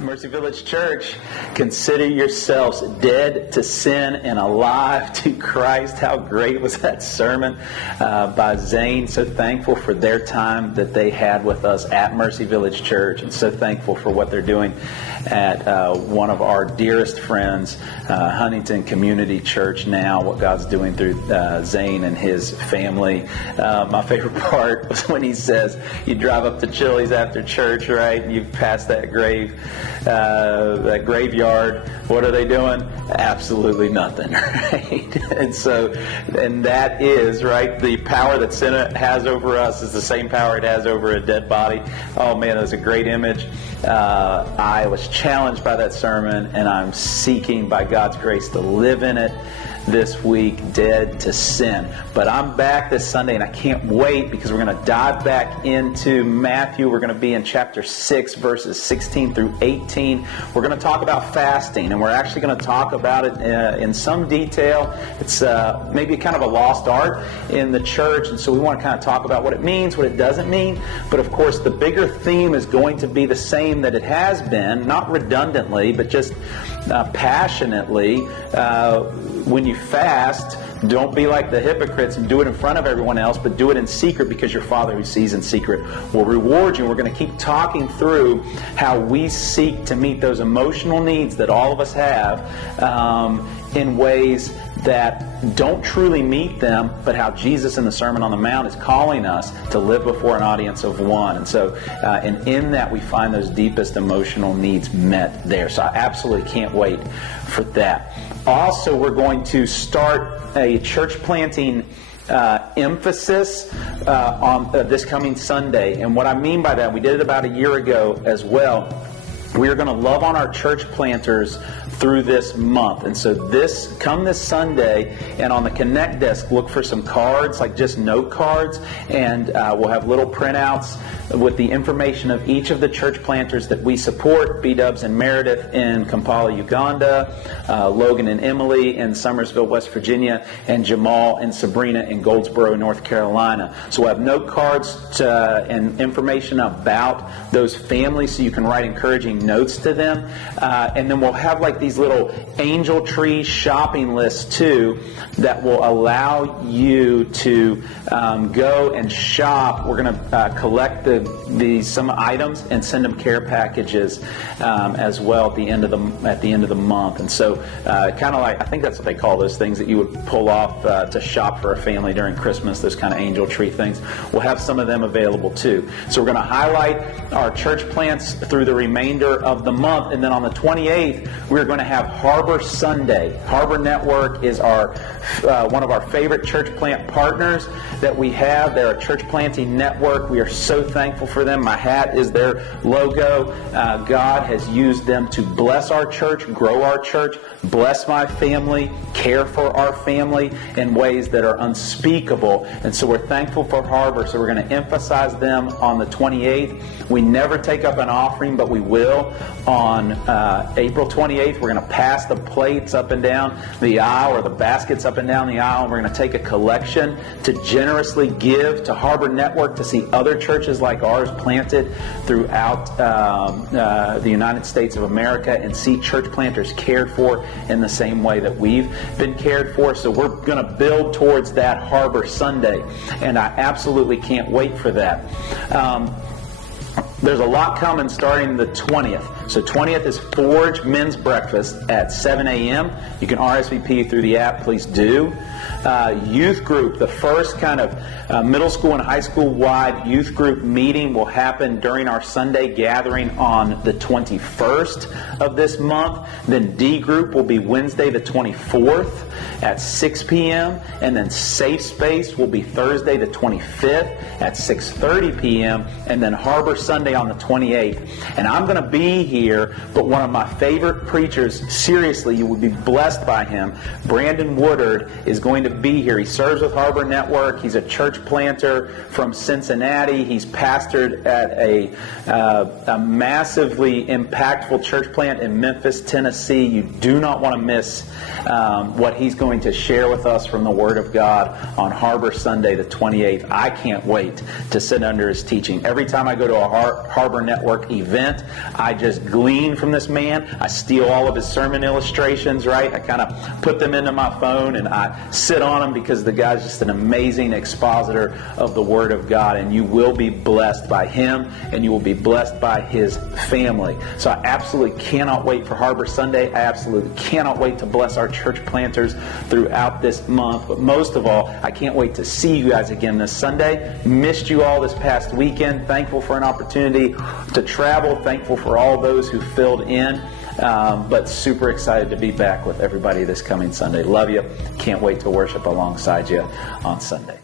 Mercy Village Church, consider yourselves dead to sin and alive to Christ. How great was that sermon by Zane. So thankful for their time that they had with us at Mercy Village Church, and so thankful for what they're doing at one of our dearest friends, Huntington Community Church now, what God's doing through Zane and his family. My favorite part was when he says, you drive up to Chili's after church, right, and you've passed that that graveyard. What are they doing? Absolutely nothing, right? And that is, right, the power that sin has over us is the same power it has over a dead body. Oh man, that was a great image. I was challenged by that sermon, and I'm seeking by God's grace to live in it this week, dead to sin. But I'm back this Sunday, and I can't wait because we're going to dive back into Matthew. We're going to be in chapter 6, verses 16 through 18. We're going to talk about fasting, and we're actually going to talk about it in some detail. It's maybe kind of a lost art in the church, and so we want to kind of talk about what it means, what it doesn't mean. But of course, the bigger theme is going to be the same that it has been, not redundantly, but just passionately. When you fast, don't be like the hypocrites and do it in front of everyone else, but do it in secret, because your Father who sees in secret will reward you. We're going to keep talking through how we seek to meet those emotional needs that all of us have in ways that don't truly meet them, but how Jesus in the Sermon on the Mount is calling us to live before an audience of one. And so, and in that we find those deepest emotional needs met there. So I absolutely can't wait for that. Also, we're going to start a church planting emphasis on this coming Sunday. And what I mean by that, we did it about a year ago as well. We are going to love on our church planters through this month. And so this Sunday, and on the Connect desk, look for some cards, like just note cards, and we'll have little printouts with the information of each of the church planters that we support: B-Dubs and Meredith in Kampala, Uganda, Logan and Emily in Summersville, West Virginia, and Jamal and Sabrina in Goldsboro, North Carolina. So we'll have note cards and information about those families, so you can write encouraging notes to them. And then we'll have like these little angel tree shopping lists too, that will allow you to go and shop. We're going to collect some items and send them care packages as well at the end of the month. And so kind of like, I think that's what they call those things that you would pull off to shop for a family during Christmas, those kind of angel tree things. We'll have some of them available too. So we're going to highlight our church plants through the remainder of the month, and then on the 28th we're going to have Harbor Sunday. Harbor Network is our one of our favorite church plant partners that we have. They're a church planting network. We are so thankful for them. My hat is their logo. God has used them to bless our church, grow our church, bless my family, care for our family in ways that are unspeakable. And so we're thankful for Harbor. So we're going to emphasize them on the 28th. We never take up an offering, but we will on April 28th. We're going to pass the plates up and down the aisle, or the baskets up and down the aisle, and we're going to take a collection to generously give to Harbor Network to see other churches like ours planted throughout the United States of America, and see church planters cared for in the same way that we've been cared for. So we're going to build towards that Harbor Sunday, and I absolutely can't wait for that. There's a lot coming starting the 20th. So 20th is Forge Men's Breakfast at 7 a.m. You can RSVP through the app. Please do. Youth group, the first kind of middle school and high school wide youth group meeting will happen during our Sunday gathering on the 21st of this month. Then D group will be Wednesday the 24th at 6 p.m. And then SafeSpace will be Thursday the 25th at 6:30 p.m. And then Harbor Sunday on the 28th. And I'm going to be here, but one of my favorite preachers, seriously, you would be blessed by him, Brandon Woodard, is going to be here. He serves with Harbor Network. He's a church planter from Cincinnati. He's pastored at a massively impactful church plant in Memphis, Tennessee. You do not want to miss what he's going to share with us from the Word of God on Harbor Sunday the 28th. I can't wait to sit under his teaching. Every time I go to a Harbor Network event. I just glean from this man. I steal all of his sermon illustrations, right? I kind of put them into my phone and I sit on them because the guy's just an amazing expositor of the Word of God, and you will be blessed by him and you will be blessed by his family. So I absolutely cannot wait for Harbor Sunday. I absolutely cannot wait to bless our church planters throughout this month. But most of all, I can't wait to see you guys again this Sunday. Missed you all this past weekend. Thankful for an opportunity to travel. Thankful for all those who filled in. But super excited to be back with everybody this coming Sunday. Love you. Can't wait to worship alongside you on Sunday.